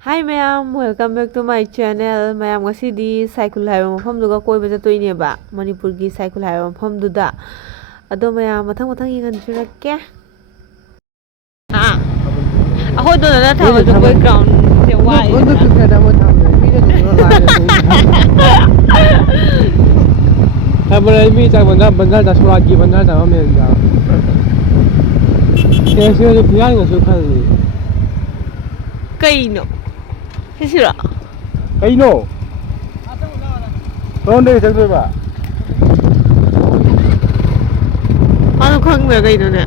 Hi ma'am, welcome back to my channel. Ma'am ngasidi saikhul haiba mafamduga koiba chatoineba. Manipurgi saikhul haiba mafamduda. Ado ma'am mathang yenganjirake. Ako doon na natawag yung background siya why. Habang mi sa bandar da suragi bandar da amen da. Kaya siya piyang nga sukan ni. Kaino. Sisira. Kaino. Donde chal ba? Ano kang ba kaino na?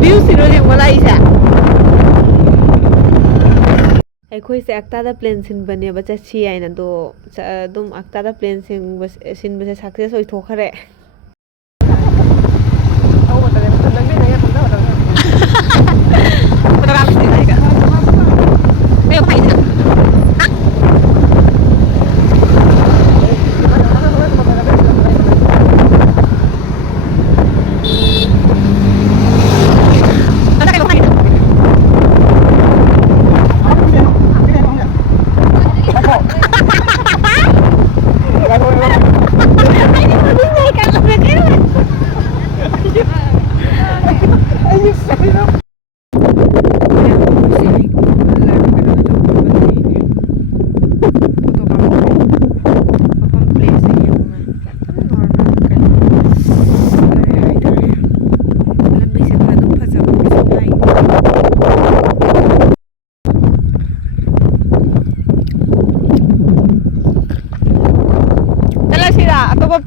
View siro ni wala isa. ꯑꯩꯈꯣꯏꯁꯦ ꯑꯛꯇꯥꯗ plane ꯁꯤꯟꯕꯅꯦꯕ ꯆꯠꯁꯤ ꯍꯥꯏꯅ ꯑꯗꯣ ꯑꯗꯨꯝ ꯑꯛꯇꯥꯗ plan ꯁꯤꯟꯕꯁꯦ success ꯑꯣꯏꯊꯣꯛꯈ꯭ꯔꯦ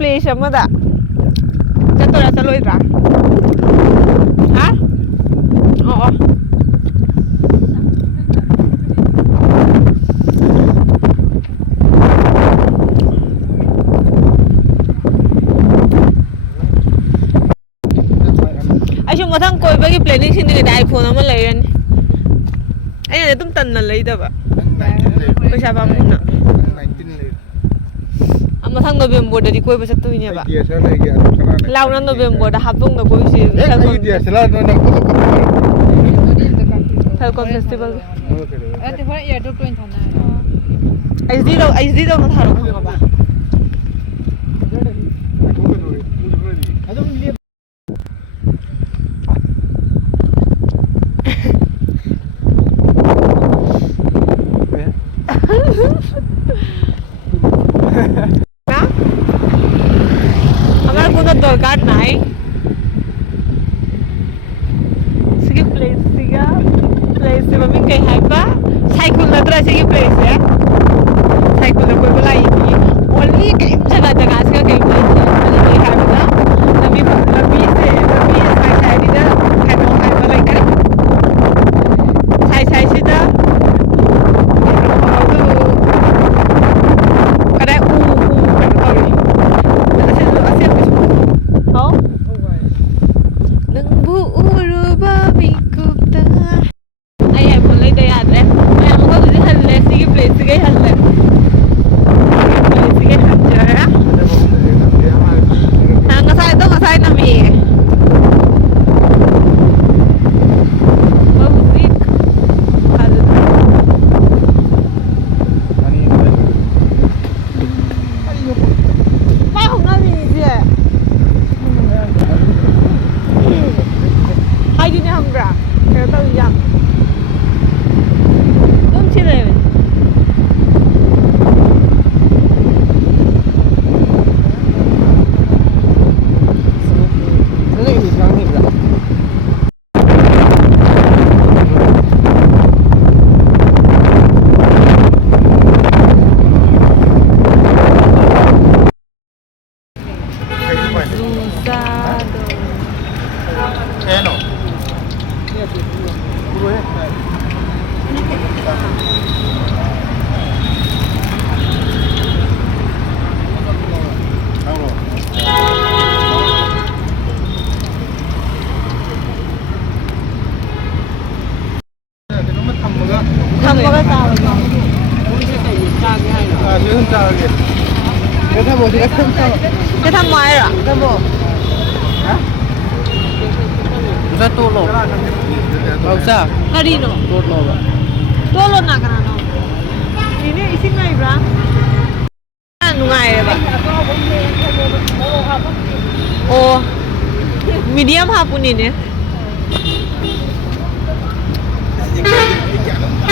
place amada chatora chaloidra ha oo aishu mathang koibagi planning sindinga da iPhone ama leirani aina dum tanna leidaba paisa bamuna mathang November dadi koi basa tu ini ba launa November da hapung da koi si Welcome festival ate hora year to 20 thana SD do na tharo khanga ba দরকার নাই sige place se mami kay haiba saikhul na tra sige place hai saikhul na koi bulai thi only kay jaga se kay place hai haiba na nabi se sai sai da haiba lai kare sai se da kada Cái thăm ngoài rồi, cái bộ. Hả? sa tulo. Pausa. Karino? Tulo ba? Tolo na ka na no? Hindi, ising na ibra? Ano nga ba? Oh, medium hapon ini.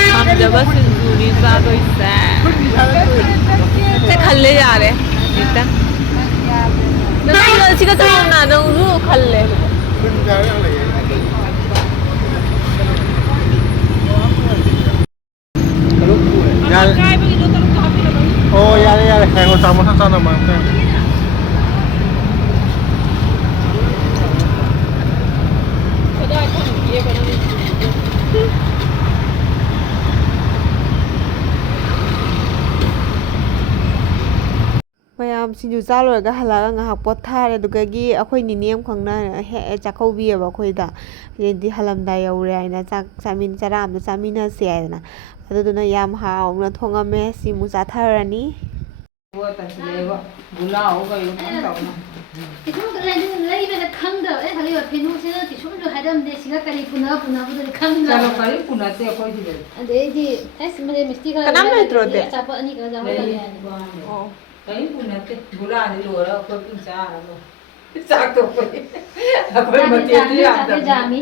हम जब सिंदूरी सा तो इससे खल्ले जा रहे इतना तो सिका सब ना दो रू खल्ले Oh ya ya kayak nggak sama sana mah. ꯃꯌꯥꯝ ꯁꯤꯡꯖꯨ ꯆꯥ ꯂꯣꯏꯔꯒ ꯍꯜꯂꯛꯑꯒ ꯉꯥꯏꯍꯥꯛ ꯄꯣꯊꯥꯔꯦ ꯑꯗꯨꯒꯤ ꯑꯩꯈꯣꯏ ꯅꯤꯅꯦ ꯑꯃꯈꯛꯅ ꯍꯦꯛ ꯆꯥꯛꯀꯧꯕꯤꯑꯕ ꯑꯩꯈꯣꯏꯗ ꯑꯗꯩꯗꯤ ꯍꯜꯂꯝꯗꯥꯏ ꯌꯧꯔꯦ ꯍꯥꯏꯅ ꯆꯔꯥ ꯑꯃꯗ ꯆꯥꯃꯤꯟꯅꯁꯦ ꯍꯥꯏꯗꯅ ꯑꯗꯨꯗꯨꯅ ꯌꯥꯝ ꯍꯥꯎꯅ ꯊꯣꯡꯉꯝꯃꯦ ꯁꯤꯃꯨꯛ ꯆꯥꯊꯔꯅꯤ ꯂꯩꯕꯗ ꯈꯪꯗꯕ ꯑꯩ ꯈꯜꯂꯤꯕ ꯐꯦꯅꯨꯁꯤꯅ ꯀꯩꯁꯨꯝꯁꯨ ꯍꯥꯏꯔꯝꯗꯦ ꯁꯤꯒ ꯀꯔꯤ ꯄꯨꯅꯕꯗꯨꯗꯤ ꯈꯪꯗ꯭ꯔꯕ ꯀꯔꯤ ꯄꯨꯅꯠꯇꯦ ꯑꯩꯈꯣꯏꯗꯤ ꯑꯗꯩꯗꯤ ꯑꯁ ꯃꯗꯩ ꯃꯤꯁꯇꯤ ꯈꯔ ꯀꯅꯥꯝ ꯂꯩꯇ꯭ꯔꯣꯗꯤ ꯑꯆꯥꯄꯣꯠ ꯑꯅꯤ ꯈꯔ ꯆꯥꯍꯜꯂꯒꯦ ꯑꯣ ꯀꯔꯤ ꯄꯨꯅꯠꯇꯦ ꯒꯨꯂꯥꯗꯤ ꯂꯣꯏꯔ ꯑꯩꯈꯣꯏ ꯄꯨꯡ ꯆꯥꯔꯒ ꯆꯥꯛ ꯇꯣꯛꯄꯗꯤ ꯑꯩꯈꯣꯏ ꯃꯊꯦꯜꯗꯤ ꯌꯥꯝꯗꯕꯅꯤ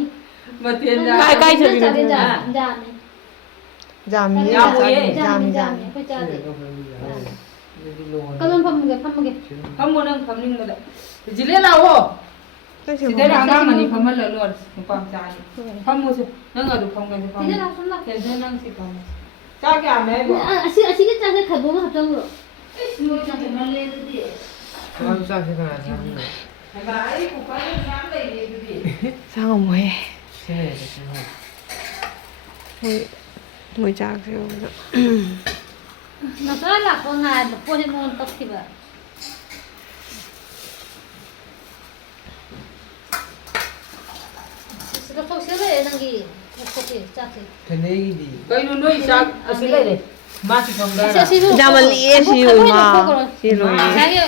ꯃꯊꯦꯜ ꯀꯥꯏ ꯆꯠꯂꯤꯅꯣ ꯖꯥꯝꯅꯤ ꯖꯥꯝ ꯑꯩꯈꯣꯏ ꯆꯥꯗꯦ ꯀꯗꯣꯝ ꯐꯝꯃꯒꯦ ꯐꯝꯃꯣ ꯅꯪ ꯐꯝꯅꯤꯡꯕꯗ ꯖꯤꯂꯦ ꯂꯥꯛꯑꯣ ꯁꯤꯗ ꯑꯉꯥꯡ ꯑꯅꯤ ꯐꯝꯍꯜꯂ ꯂꯣꯏꯔꯦ ꯅꯨꯄꯥ ꯃꯆꯥꯅꯤ ꯐꯝꯃꯨꯁꯦ ꯅꯪ ꯑꯗꯨ ꯐꯝꯒꯦꯁꯦ ꯐꯝꯃꯨ ꯁꯤꯗ ꯅꯪ ꯁꯤ ꯐꯝꯃꯨ ꯆꯥꯛ ꯌꯥꯝꯃꯦ ꯍꯥꯏꯕꯣ ꯑꯁꯤꯒꯤ ꯆꯥꯛꯁꯦ ꯈꯥꯏꯗꯣꯛꯑꯒ ꯍꯥꯞꯆꯟꯈ꯭ꯔꯣ ꯅꯣꯏ ꯆꯥꯛ ꯃꯜꯂꯦ ꯑꯗꯨꯗꯤ ꯆꯥꯛꯁꯦ ꯀꯅꯥ ꯆꯥꯕꯤꯅꯣ? ꯍꯥꯏꯕ ꯑꯩ ꯀꯨꯀꯔ ꯃꯌꯥꯝ ꯂꯩꯔꯤ ꯑꯗꯨꯗꯤ ꯆꯥꯉꯝꯃꯣꯏꯍꯦ ꯁꯤꯅꯦ ꯃꯣꯏ ꯆꯥꯛꯁꯦ ꯎꯕꯗ ꯅꯠꯇ꯭ꯔ ꯂꯥꯛꯄ ꯉꯥꯏꯕ ꯄꯣꯠꯁꯦ ꯃꯉꯣꯟ ꯇꯛꯈꯤꯕ ꯂꯧꯊꯣꯛꯁꯤꯗ ꯂꯩꯔꯦ ꯅꯪꯒꯤ ꯂꯧꯊꯣꯛꯀꯦ ꯆꯥꯛꯁꯦ ꯊꯦꯅꯩꯒꯤꯗꯤ ꯀꯩꯅꯣ ꯅꯣꯏ ꯆꯥꯛ ꯑꯁꯤ ꯂꯩꯔꯦ ꯃꯥꯁꯤ ꯐꯪꯗ꯭ꯔꯥ ꯌꯥꯝꯃꯜꯂꯤꯌꯦ ꯁꯤ ꯁꯤ ꯂꯣꯏꯔꯦ